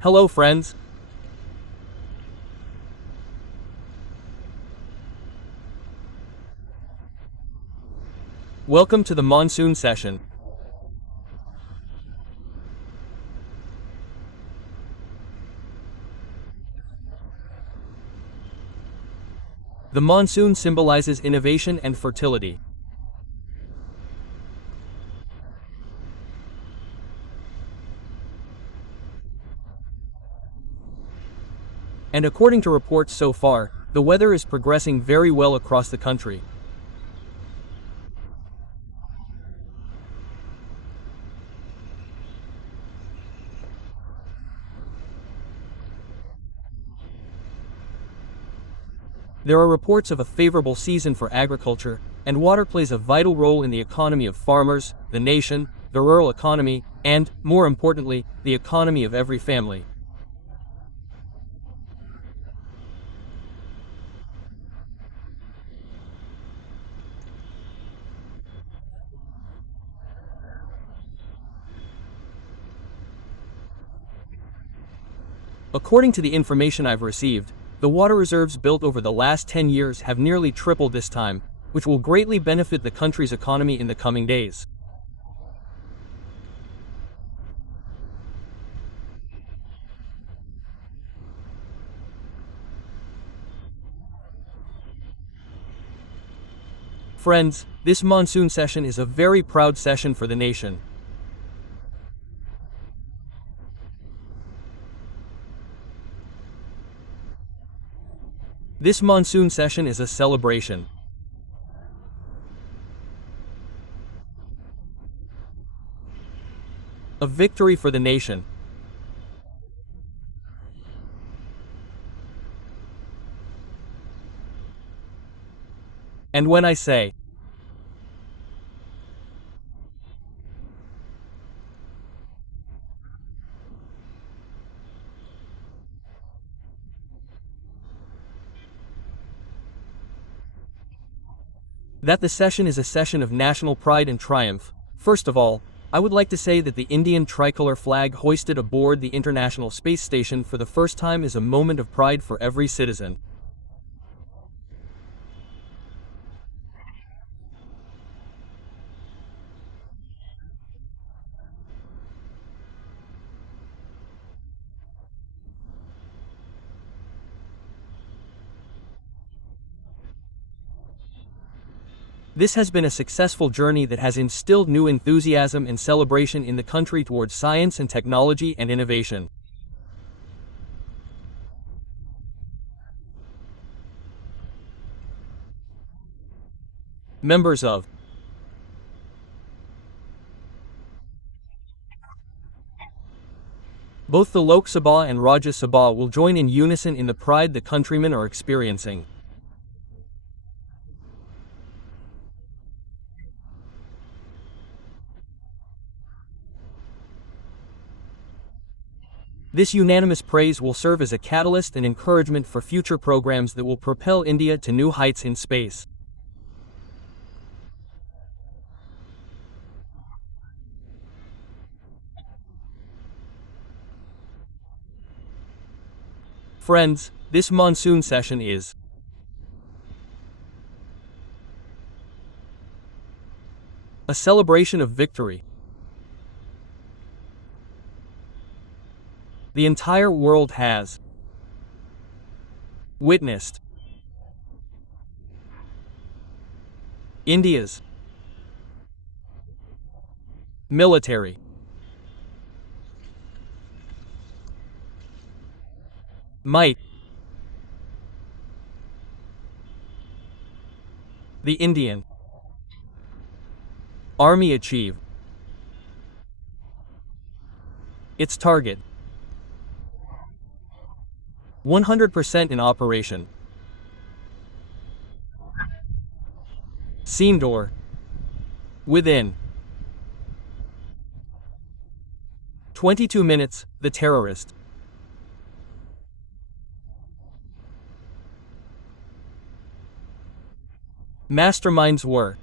Hello friends. Welcome to the Monsoon Session. The monsoon symbolizes innovation and fertility. And according to reports so far, the weather is progressing very well across the country. There are reports of a favorable season for agriculture, and water plays a vital role in the economy of farmers, the nation, the rural economy, and, more importantly, the economy of every family. According to the information I've received, the water reserves built over the last 10 years have nearly tripled this time, which will greatly benefit the country's economy in the coming days. Friends, this monsoon session is a very proud session for the nation. This monsoon session is a celebration. A victory for the nation. And when I say that the session is a session of national pride and triumph, first of all, I would like to say that the Indian tricolor flag hoisted aboard the International Space Station for the first time is a moment of pride for every citizen. This has been a successful journey that has instilled new enthusiasm and celebration in the country towards science and technology and innovation. Members of both the Lok Sabha and Rajya Sabha will join in unison in the pride the countrymen are experiencing. This unanimous praise will serve as a catalyst and encouragement for future programs that will propel India to new heights in space. Friends, this monsoon session is a celebration of victory. The entire world has witnessed India's military might. The Indian Army achieve its target 100% in operation. Scene door within 22 minutes, the terrorist masterminds were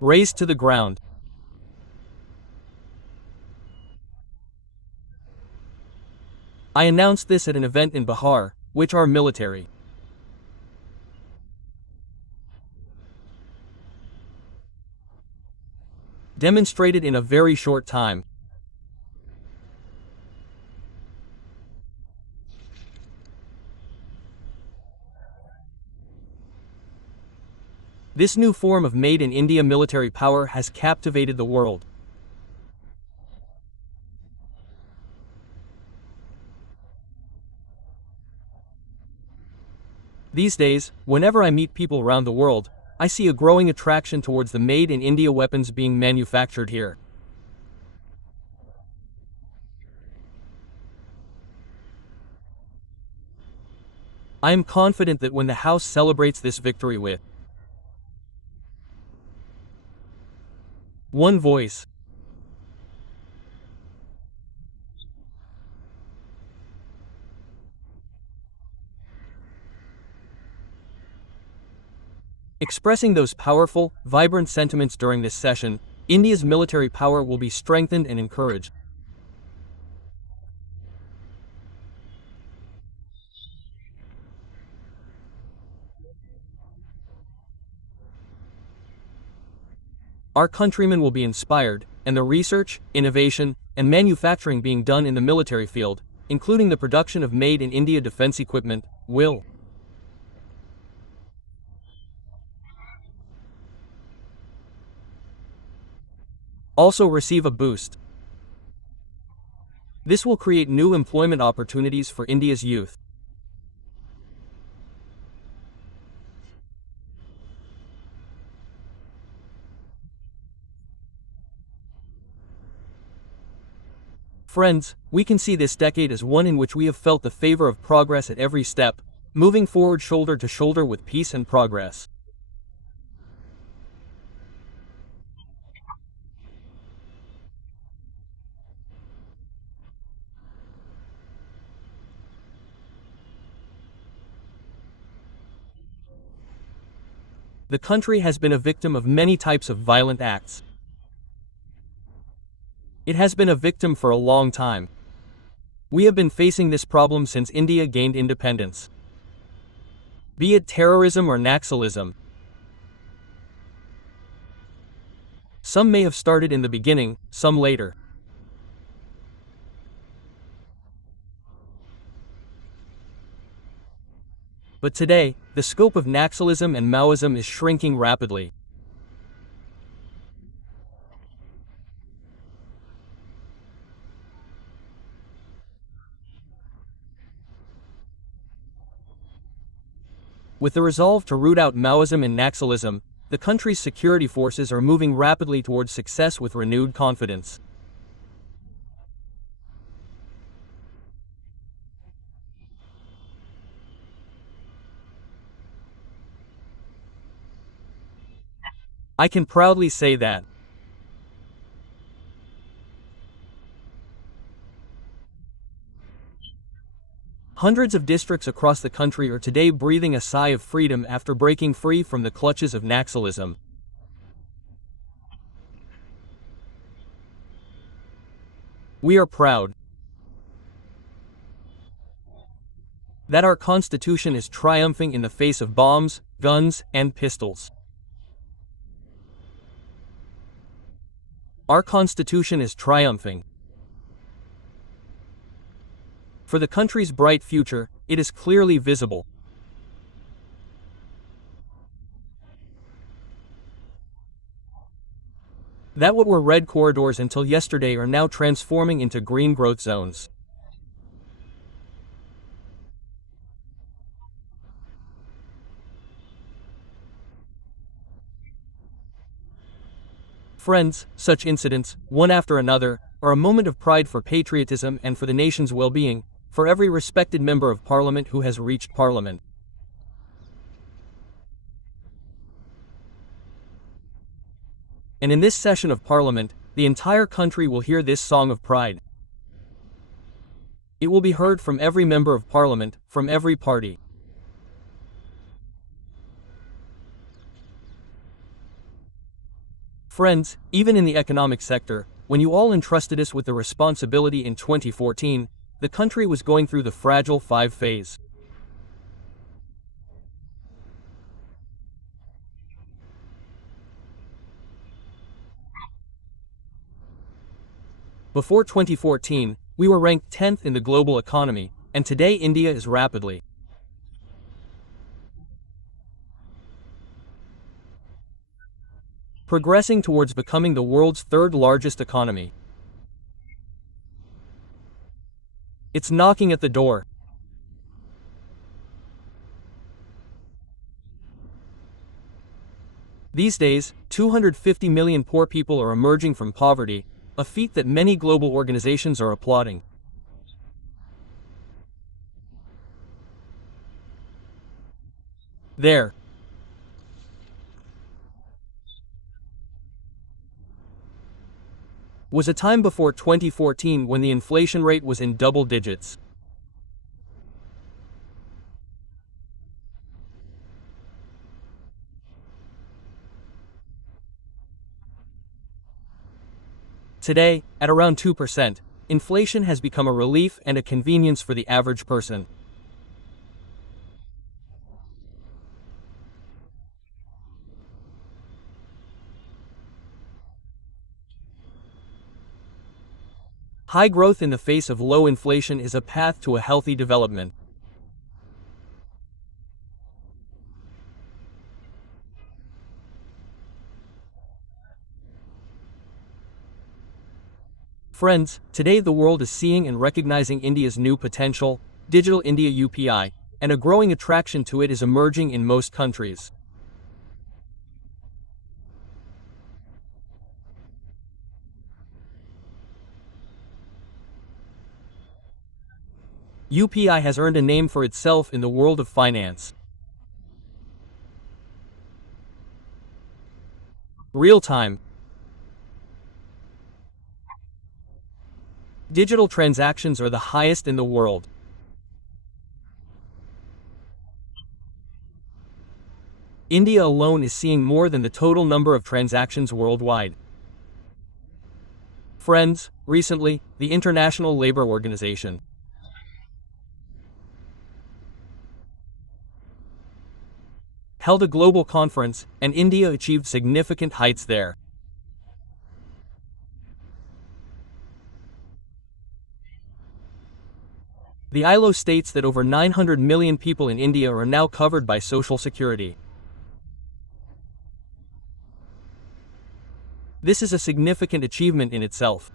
razed to the ground. I announced this at an event in Bihar, which our military demonstrated in a very short time. This new form of Made in India military power has captivated the world. These days, whenever I meet people around the world, I see a growing attraction towards the Made in India weapons being manufactured here. I am confident that when the House celebrates this victory with one voice, expressing those powerful, vibrant sentiments during this session, India's military power will be strengthened and encouraged. Our countrymen will be inspired, and the research, innovation, and manufacturing being done in the military field, including the production of Made in India defense equipment, will also receive a boost. This will create new employment opportunities for India's youth. Friends, we can see this decade as one in which we have felt the favor of progress at every step, moving forward shoulder to shoulder with peace and progress. The country has been a victim of many types of violent acts. It has been a victim for a long time. We have been facing this problem since India gained independence. Be it terrorism or Naxalism. Some may have started in the beginning, some later. But today, the scope of Naxalism and Maoism is shrinking rapidly. With the resolve to root out Maoism and Naxalism, the country's security forces are moving rapidly towards success with renewed confidence. I can proudly say that hundreds of districts across the country are today breathing a sigh of freedom after breaking free from the clutches of Naxalism. We are proud that our Constitution is triumphing in the face of bombs, guns, and pistols. Our Constitution is triumphing. For the country's bright future, it is clearly visible. That what were red corridors until yesterday are now transforming into green growth zones. Friends, such incidents, one after another, are a moment of pride for patriotism and for the nation's well-being, for every respected member of Parliament who has reached Parliament. And in this session of Parliament, the entire country will hear this song of pride. It will be heard from every member of Parliament, from every party. Friends, even in the economic sector, when you all entrusted us with the responsibility in 2014, the country was going through the fragile five phase. Before 2014, we were ranked 10th in the global economy, and today India is rapidly progressing towards becoming the world's third largest economy. It's knocking at the door. These days, 250 million poor people are emerging from poverty, a feat that many global organizations are applauding. There was a time before 2014 when the inflation rate was in double digits. Today, at around 2%, inflation has become a relief and a convenience for the average person. High growth in the face of low inflation is a path to a healthy development. Friends, today the world is seeing and recognizing India's new potential, Digital India UPI, and a growing attraction to it is emerging in most countries. UPI has earned a name for itself in the world of finance. Real-time digital transactions are the highest in the world. India alone is seeing more than the total number of transactions worldwide. Friends, recently, the International Labour Organization held a global conference, and India achieved significant heights there. The ILO states that over 900 million people in India are now covered by Social Security. This is a significant achievement in itself.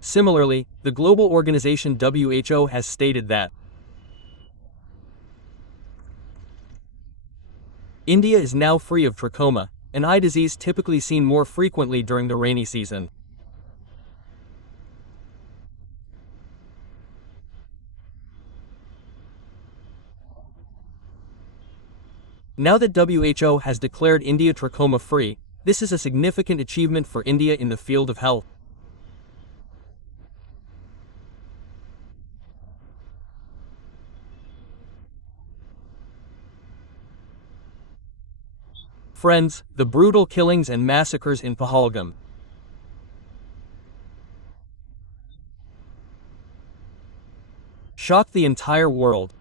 Similarly, the global organization WHO has stated that India is now free of trachoma, an eye disease typically seen more frequently during the rainy season. Now that WHO has declared India trachoma-free, this is a significant achievement for India in the field of health. Friends, the brutal killings and massacres in Pahalgam shocked the entire world.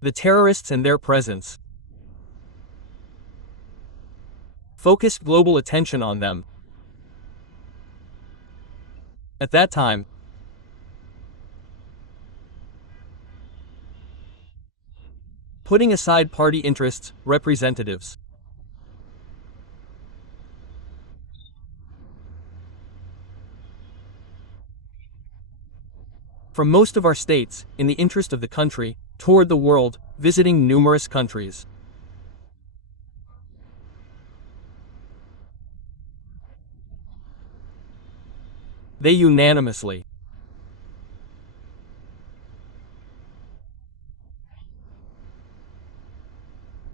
The terrorists and their presence focused global attention on them. At that time, putting aside party interests, representatives from most of our states, in the interest of the country, toured the world, visiting numerous countries. They unanimously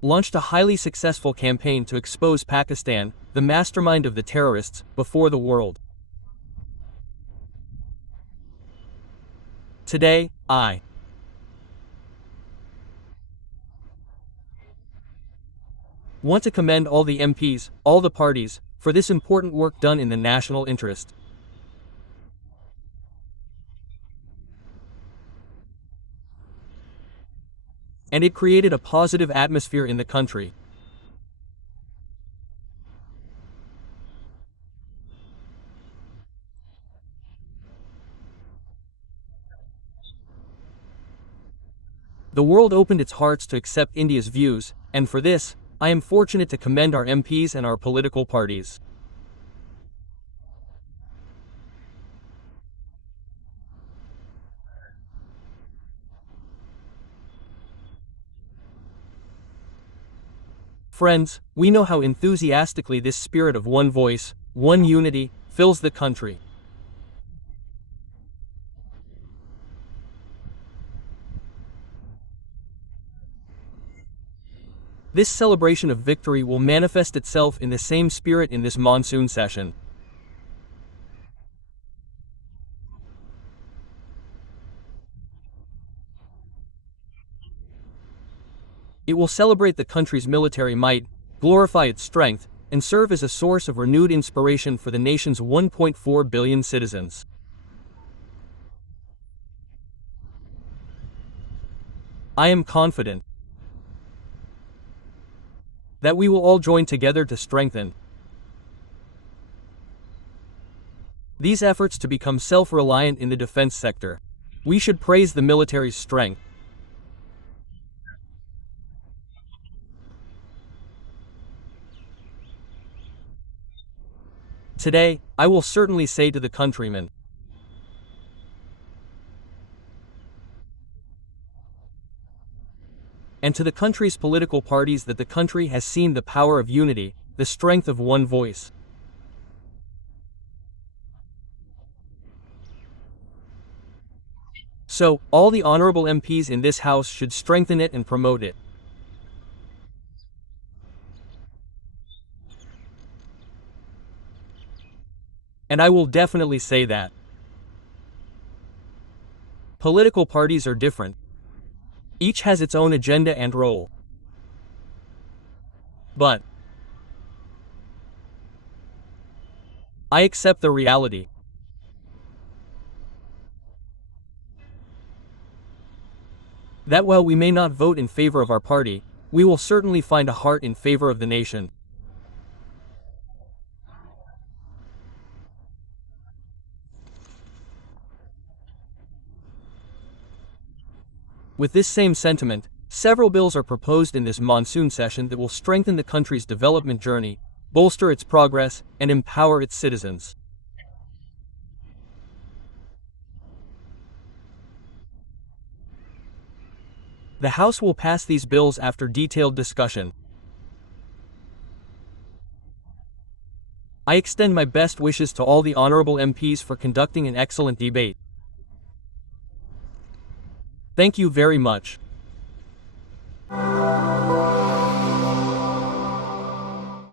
launched a highly successful campaign to expose Pakistan, the mastermind of the terrorists, before the world. Today, I want to commend all the MPs, all the parties, for this important work done in the national interest. And it created a positive atmosphere in the country. The world opened its hearts to accept India's views, and for this, I am fortunate to commend our MPs and our political parties. Friends, we know how enthusiastically this spirit of one voice, one unity, fills the country. This celebration of victory will manifest itself in the same spirit in this monsoon session. It will celebrate the country's military might, glorify its strength, and serve as a source of renewed inspiration for the nation's 1.4 billion citizens. I am confident that we will all join together to strengthen these efforts to become self-reliant in the defense sector. We should praise the military's strength. Today, I will certainly say to the countrymen, and to the country's political parties that the country has seen the power of unity, the strength of one voice. So, all the honorable MPs in this House should strengthen it and promote it. And I will definitely say that. Political parties are different. Each has its own agenda and role. But I accept the reality that while we may not vote in favor of our party, we will certainly find a heart in favor of the nation. With this same sentiment, several bills are proposed in this monsoon session that will strengthen the country's development journey, bolster its progress, and empower its citizens. The House will pass these bills after detailed discussion. I extend my best wishes to all the honorable MPs for conducting an excellent debate. Thank you very much.